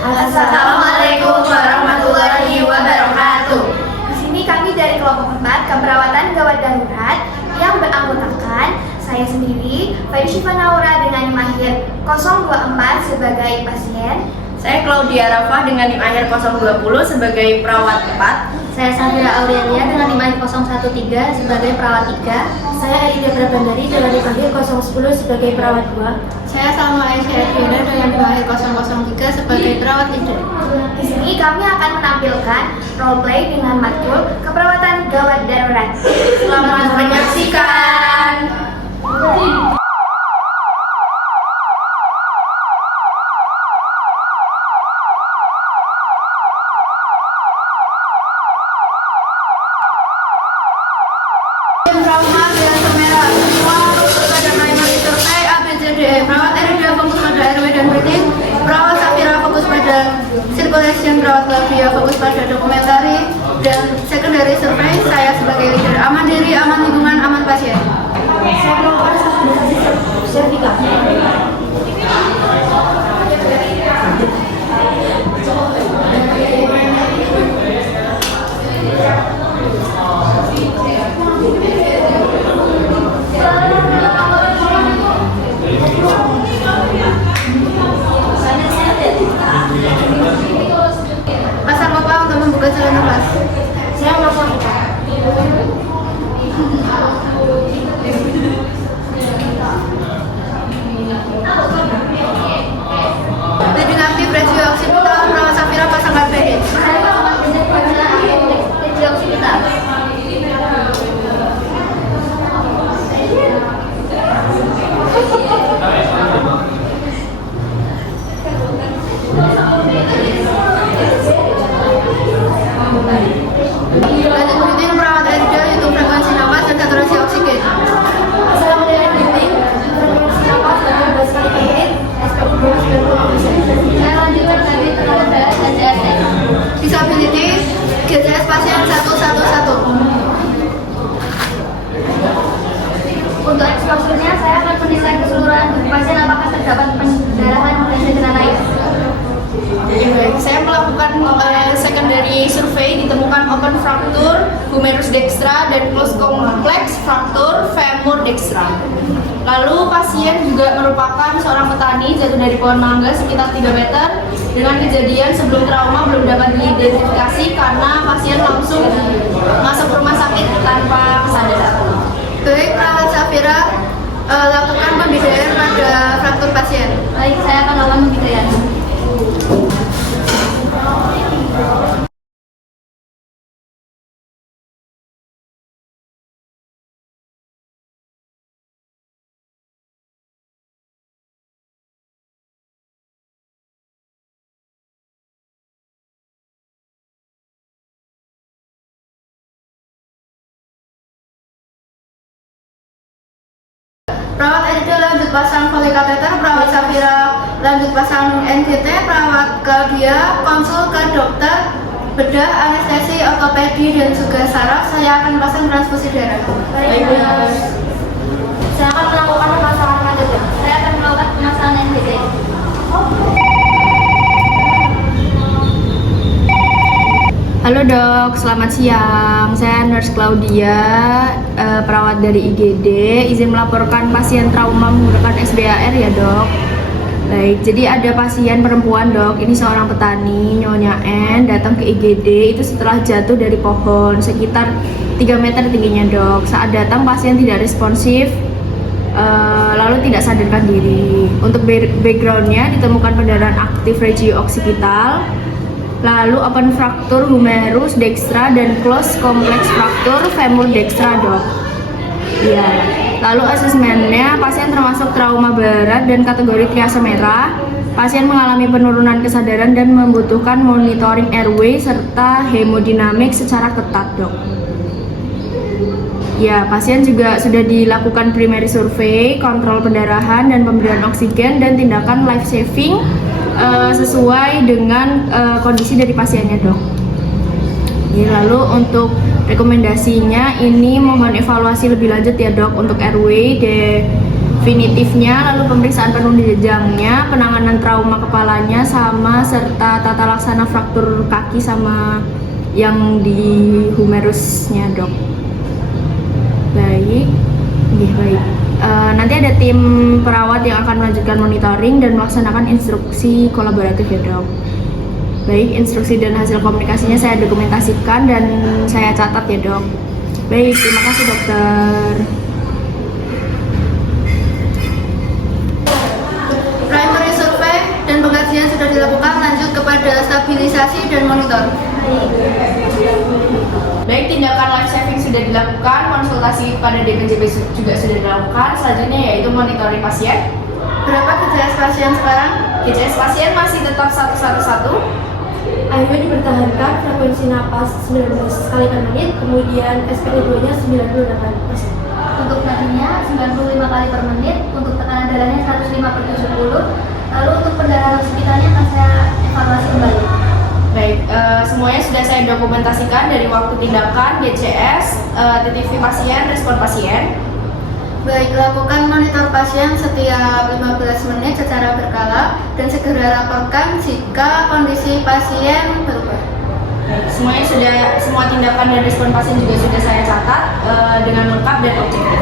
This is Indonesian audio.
Assalamualaikum warahmatullahi wabarakatuh. Di sini kami dari kelompok 4 keperawatan gawat darurat yang beranggotakan saya sendiri, Fairy Syifa Naura dengan NIM akhir 024 sebagai pasien. Saya Claudia Rafa dengan NIM akhir 020 sebagai perawat 4. Saya Safira Aurelia dengan NIM akhir 013 sebagai perawat 3. Saya Aida Prabandari dengan NIM akhir 010 sebagai perawat 2. Saya Salma Aisyah Fiona dengan NIM akhir 003 sebagai perawat 3. Di sini kami akan menampilkan role play dengan matkul keperawatan gawat darurat. Selamat menyaksikan. Trauma biasa merah semua fokus pada primary survey ABCD. Perawat Erida fokus pada airway dan breathing. Perawat Safira fokus pada circulation. Perawat Claudia fokus pada dokumentari. Dan secondary survey saya sebagai leader. Aman diri, aman lingkungan, aman pasien. Saya melakukan stabilisasi servikal. Pasang kopa untuk membuka jalan nafas. Saya melakukan Leading aktif radio oksipital. Perawat Safira pasang RPD. Saya perawat dengan radio oksipital. Lanjut breathing. Perawat Erida hitung frekuensi nafas dan saturasi oksigen. saya melihat breathing, frekuensi nafas dan 12 kali breathing, SPO 90%. Saya lanjutkan lagi tenaga dalam dan CRT. Disability, GCS pasien 111. Untuk eksposurnya saya akan menilai keseluruhan tubuh pasien apakah terdapat pendarahan dan cedera lain. Saya melakukan secondary survey, ditemukan open fracture humerus dextra dan close complex fracture femur dextra. Lalu pasien juga merupakan seorang petani jatuh dari pohon mangga sekitar 3 meter dengan kejadian sebelum trauma belum dapat diidentifikasi karena pasien langsung masuk rumah sakit tanpa kesadaran. Baik, perawat Safira lakukan pembidayaan pada fraktur pasien. Baik, saya akan lakukan pembidayaan. Perawat Erida lanjut pasang Foley kateter. Perawat Safira lanjut pasang NGT. Perawat Claudia konsul ke dokter bedah, anestesi, ortopedi dan juga saraf. Saya akan pasang transfusi darah. Baik, Saya akan melakukan pemasangan kateter. saya akan melakukan pemasangan NGT. Halo dok, selamat siang. Saya Nurse Claudia, perawat dari IGD. Izin melaporkan pasien trauma menggunakan SBAR ya dok. Baik, jadi ada pasien perempuan dok. Ini seorang petani, Nyonya N, datang ke IGD itu setelah jatuh dari pohon sekitar 3 meter tingginya dok. Saat datang pasien tidak responsif, lalu tidak sadarkan diri. Untuk backgroundnya ditemukan pendarahan aktif regio occipital, lalu open fracture humerus dextra dan close complex fracture femur dextra dok. Ya. Lalu asesmennya pasien termasuk trauma berat dan kategori triase merah. Pasien mengalami penurunan kesadaran dan membutuhkan monitoring airway serta hemodinamik secara ketat dok. Ya, pasien juga sudah dilakukan primary survey, kontrol pendarahan dan pemberian oksigen dan tindakan life saving sesuai dengan kondisi dari pasiennya dok. Ya, lalu untuk rekomendasinya ini mohon evaluasi lebih lanjut ya dok untuk airway, definitifnya, lalu pemeriksaan penunjangnya, penanganan trauma kepalanya, sama serta tata laksana fraktur kaki sama yang di humerusnya, dok. Baik, baik. Nanti ada tim perawat yang akan melanjutkan monitoring dan melaksanakan instruksi kolaboratif ya, dok. Baik, instruksi dan hasil komunikasinya saya dokumentasikan dan saya catat ya, dok. Baik, terima kasih dokter. Primary survey dan pengkajian sudah dilakukan, lanjut kepada stabilisasi dan monitor. Baik, tindakan life saving sudah dilakukan, konsultasi pada DPJP juga sudah dilakukan. Selanjutnya yaitu monitoring pasien. Berapa GCS pasien sekarang? GCS pasien masih tetap 111. AIW dipertahankan, frekuensi napas 19 kali per menit, kemudian SpO2-nya 98%. Untuk nadinya 95 kali per menit, untuk tekanan darahnya 105/70. Lalu untuk pendarahan hospitalnya akan saya evaluasi kembali. Baik, semuanya sudah saya dokumentasikan dari waktu tindakan, GCS, TTV pasien, respon pasien. Baik, lakukan monitor pasien setiap 15 menit secara berkala dan segera laporkan jika kondisi pasien berubah. Baik, semua tindakan dan respon pasien juga sudah saya catat dengan lengkap dan objektif.